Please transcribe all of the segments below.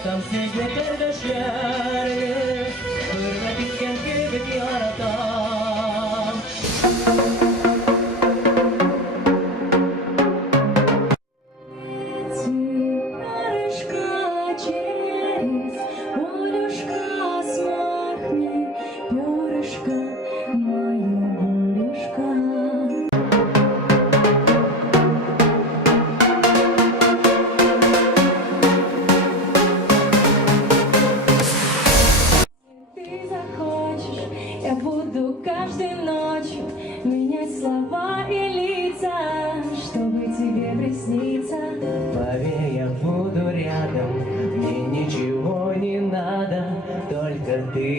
яратам сезне кардәшләрне, хөрмәт иткән кебек яратам. Я буду каждой ночью менять слова и лица, чтобы тебе присниться. Поверь, я буду рядом, мне ничего не надо, только ты.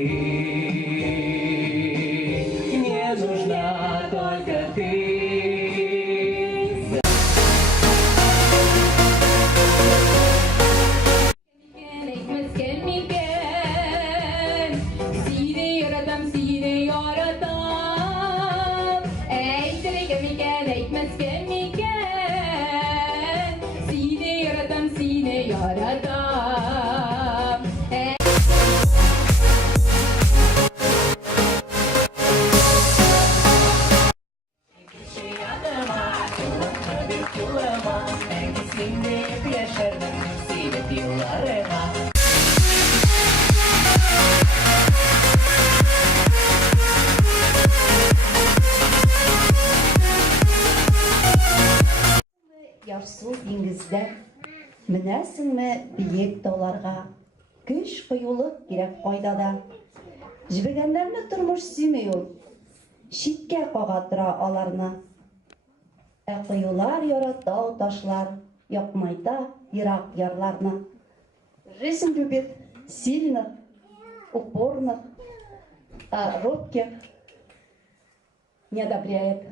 Мне нужна только ты. Ярсу диңгездә, менәсеңме биек тауларга, көч кыюлык кирәк кайда да. Җибегәннәрне тормыш сөймәй ул, читкә кага тора аларны. Ә кыюлар ярата ул ташлар, якмайта ерак ярларны. Жизнь любит сильных, упорных, а робких не одобряет.